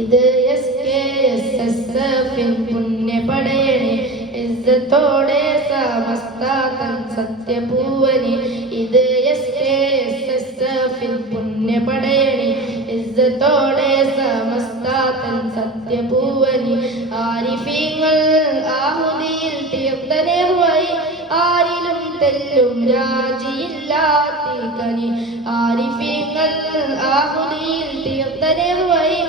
ഇത് SKSSFിൻ പുണ്യപടയണി ഇസ്സത്തോടെ സമസ്ത തൻ സത്യപൂവനി. ഇത് SKSSFിൻ പുണ്യപടയണി ഇസ്സത്തോടെ സമസ്ത തൻ സത്യപൂവനി. ആരിഫീങ്ങൾ ആഹുതിയിൽ തീർത്ഥനിർവഹി ആരിലും തെല്ലും രാജിയില്ലാത്തികനി. ആരിഫീങ്ങൾ ആഹുതിയിൽ തീർത്ഥനിർവഹി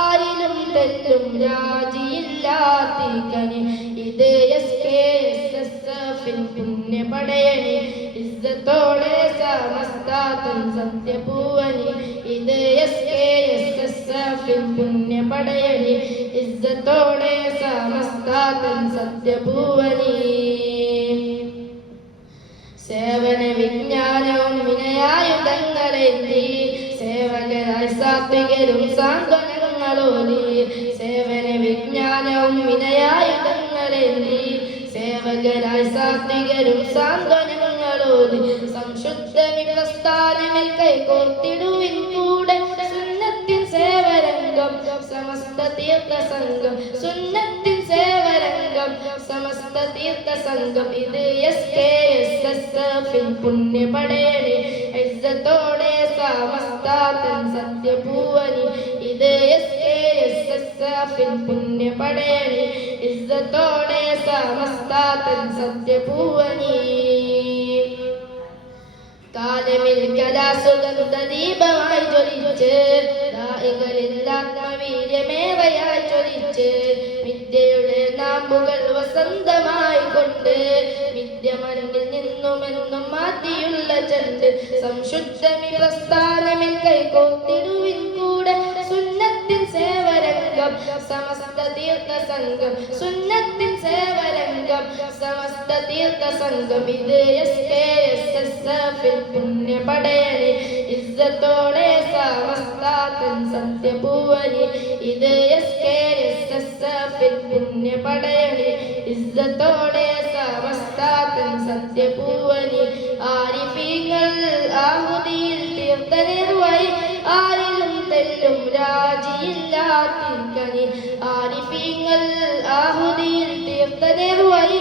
ആരിലും തെല്ലും രാജിയില്ലാത്തികനി. ഇത് SKSSFിൻ പുണ്യപടയണി ഇസ്സത്തോടെ സമസ്ത തൻ സത്യപൂവനി. ഇത് SKSSFിൻ പുണ്യപടയണി ഇസ്സത്തോടെ സമസ്ത തൻ സത്യപൂവനി. സേവന വിജ്ഞാനവും വിനയായുധങ്ങളേന്തി സേവകരായി സാത്വികരും സാന്ത്വനങ്ങളോലി. സേവന വിജ്ഞാനവും വിനയായുധങ്ങളേന്തി സേവകരായി സാത്വികരും സാന്ത്വനങ്ങളോലി. സംശുദ്ധമിക സ്ഥാനമിൽ കൈകോർത്തിടുവിൻ കൂടെ സുന്നത്തിൻ സേവരംഗം സമസ്ത തീർത്ഥ സംഘം. സുന്നത്തിൻ സേവരംഗം സമസ്ത തീർത്ഥ സംഘം. ഇത് SKSSFിൻ പുണ്യപടയണി ഇസ്സത്തോടെ സമസ്ത തൻ സത്യപൂവനി. ഇത് SKSSFിൻ പുണ്യപടയണി ഇസ്സത്തോടെ സമസ്ത തൻ സത്യപൂവനി. കാലമിൽ കലാസുഗന്ധ ദീപമായി ജ്വലിച്ച് ദായികളിൽ ആത്മവീര്യമേവയായി ജ്വലിച്ച് വിദ്യയുടെ നാമ്പുകൾ വസന്തമായി കൊണ്ട് വിദ്യ മണ്ണിൽ നിന്നുമെന്നും മാറ്റിയുള്ള ചണ്ട്. സംശുദ്ധമി പ്രസ്ഥാനമിൽ കൈകോർത്തിടുവിൻ കൂടെ സുന്നത്തിൻ സേവരംഗം സമസ്ത തീർത്ഥ സംഘം. സുന്നത്തിൻ സേവരംഗം സമസ്ത തീർത്ഥ സംഘം. ഇത് SKSSFിൻ പുണ്യപടയണി ഇസ്സത്തോടെ സമസ്ത തൻ സത്യപൂവനി. ഇത് SKSSFിൻ പുണ്യപടയണി ഇസ്സത്തോടെ സമസ്ത തൻ സത്യപൂവനി. ആരിഫീങ്ങൾ ആഹുതിയിൽ തീർത്ഥനിർവഹി ആരിലും തെല്ലും രാജിയില്ലാത്തികനി. ആരിഫീങ്ങൾ ആഹുതിയിൽ തീർത്ഥനിർവഹി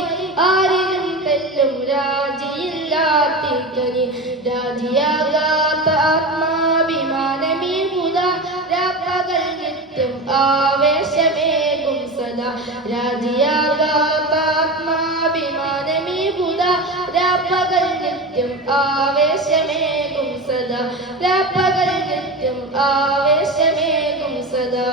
ആരിലും തെല്ലും രാജിയില്ലാത്തികനി. രാജിയാകാത്ത ആത്മാഭിമാനമീ ഹുദാ രാപ്പകൽ നിത്യം ആവേശമേകും സദാ. രാജിയാകാത്ത ആത്മാഭിമാനമീ ഹുദാ രാപ്പകൽ നിത്യം ആവേശമേകും സദാ. രാപ്പകൽ നിത്യം ആവേശമേകും സദാ.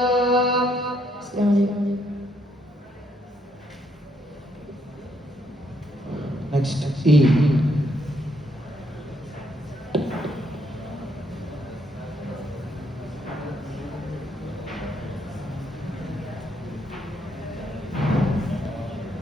Next E.